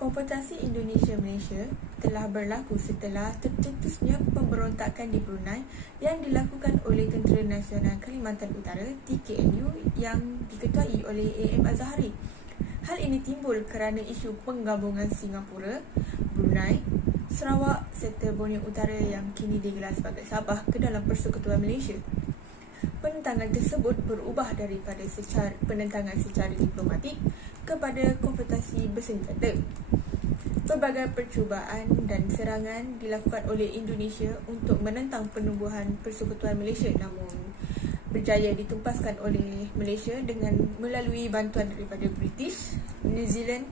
Konfrontasi Indonesia-Malaysia telah berlaku setelah tercetusnya pemberontakan di Brunei yang dilakukan oleh Tentera Nasional Kalimantan Utara (TKNU) yang diketuai oleh AM Azhari. Hal ini timbul kerana isu penggabungan Singapura, Brunei, Sarawak serta Borneo Utara yang kini digelar sebagai Sabah ke dalam Persekutuan Malaysia. Penentangan tersebut berubah daripada penentangan secara diplomatik kepada konfrontasi bersenjata. Pelbagai percubaan dan serangan dilakukan oleh Indonesia untuk menentang penubuhan Persekutuan Malaysia, namun berjaya ditumpaskan oleh Malaysia dengan melalui bantuan daripada British, New Zealand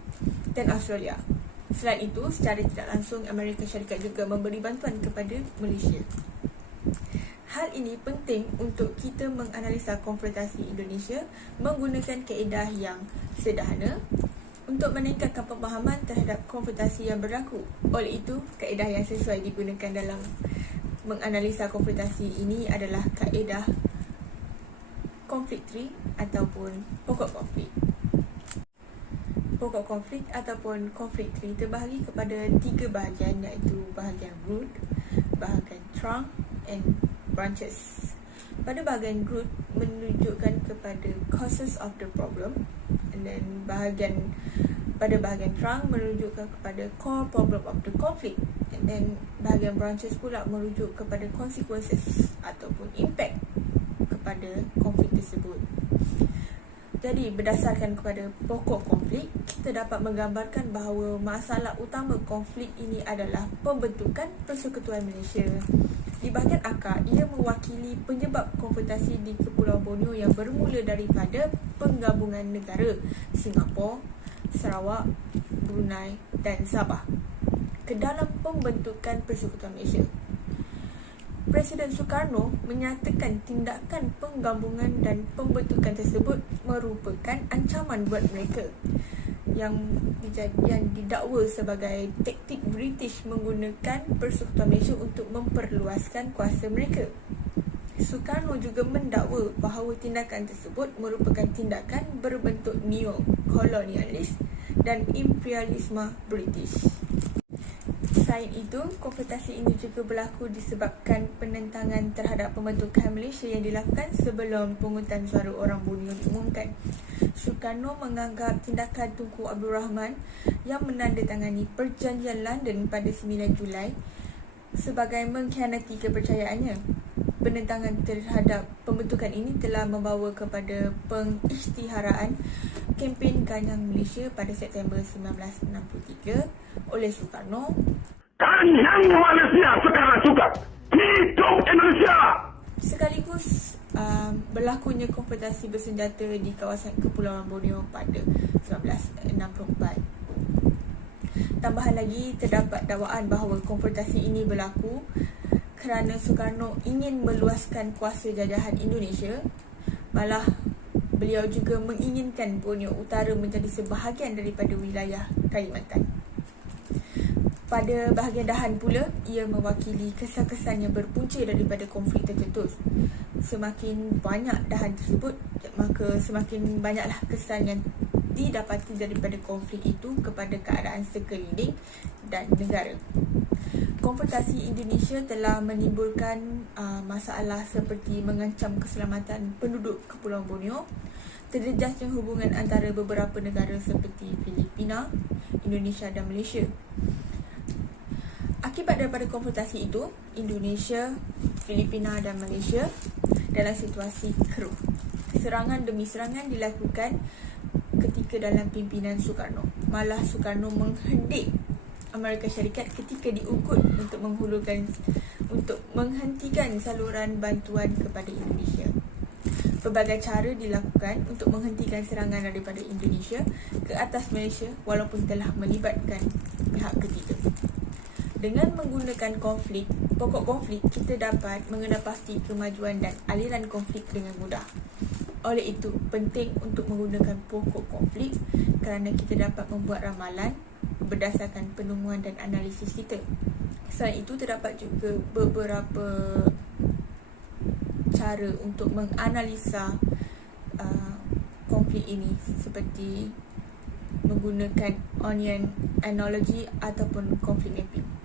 dan Australia. Selain itu, secara tidak langsung Amerika Syarikat juga memberi bantuan kepada Malaysia. Hal ini penting untuk kita menganalisa konfrontasi Indonesia menggunakan kaedah yang sederhana untuk meningkatkan pemahaman terhadap konfrontasi yang berlaku. Oleh itu, kaedah yang sesuai digunakan dalam menganalisa konfrontasi ini adalah kaedah konflik tree ataupun pokok konflik. Pokok konflik ataupun konflik tree terbahagi kepada 3 bahagian, iaitu bahagian root, bahagian trunk and branches. Pada bahagian root menunjukkan kepada causes of the problem, and then pada bahagian trunk menunjukkan kepada core problem of the conflict, and then bahagian branches pula merujuk kepada consequences ataupun impact kepada konflik tersebut. Jadi berdasarkan kepada pokok konflik, kita dapat menggambarkan bahawa masalah utama konflik ini adalah pembentukan Persekutuan Malaysia. Di bahagian akar, ia mewakili penyebab konfrontasi di Kepulauan Borneo yang bermula daripada penggabungan negara Singapura, Sarawak, Brunei dan Sabah ke dalam pembentukan Persekutuan Malaysia. Presiden Soekarno menyatakan tindakan penggabungan dan pembentukan tersebut merupakan ancaman buat mereka yang didakwa sebagai taktik British menggunakan Persekutuan Malaysia untuk memperluaskan kuasa mereka. Soekarno juga mendakwa bahawa tindakan tersebut merupakan tindakan berbentuk neo-kolonialis dan imperialisme British. Selain itu, konfrontasi ini juga berlaku disebabkan penentangan terhadap pembentukan Malaysia yang dilakukan sebelum pengungutan suara orang Borneo diumumkan. Soekarno menganggap tindakan Tunku Abdul Rahman yang menandatangani Perjanjian London pada 9 Julai sebagai mengkhianati kepercayaannya. Penentangan terhadap pembentukan ini telah membawa kepada pengisytiharaan kempen Ganyang Malaysia pada September 1963 oleh Soekarno. Ganyang Malaysia sekarang juga hidup Indonesia! Sekaligus berlakunya konfrontasi bersenjata di kawasan Kepulauan Borneo pada 1964. Tambahan lagi, terdapat dakwaan bahawa konfrontasi ini berlaku kerana Soekarno ingin meluaskan kuasa jajahan Indonesia. Malah beliau juga menginginkan Borneo Utara menjadi sebahagian daripada wilayah Kalimantan. Pada bahagian dahan pula, ia mewakili kesan-kesan yang berpunca daripada konflik tercetus. Semakin banyak dahan tersebut, maka semakin banyaklah kesan yang didapati daripada konflik itu kepada keadaan sekeliling dan negara. Konfrontasi Indonesia telah menimbulkan masalah seperti mengancam keselamatan penduduk Kepulauan Borneo, terjejasnya hubungan antara beberapa negara seperti Filipina, Indonesia dan Malaysia. Akibat daripada konfrontasi itu, Indonesia, Filipina dan Malaysia dalam situasi keruh. Serangan demi serangan dilakukan ketika dalam pimpinan Soekarno. Malah Soekarno menghendik Amerika Syarikat ketika diugut untuk menghentikan saluran bantuan kepada Indonesia. Pelbagai cara dilakukan untuk menghentikan serangan daripada Indonesia ke atas Malaysia walaupun telah melibatkan pihak ketiga. Dengan menggunakan pokok konflik, kita dapat mengenal pasti kemajuan dan aliran konflik dengan mudah. Oleh itu, penting untuk menggunakan pokok konflik kerana kita dapat membuat ramalan berdasarkan penemuan dan analisis kita. Selain itu, terdapat juga beberapa cara untuk menganalisa konflik ini, seperti menggunakan onion analogy ataupun conflict mapping.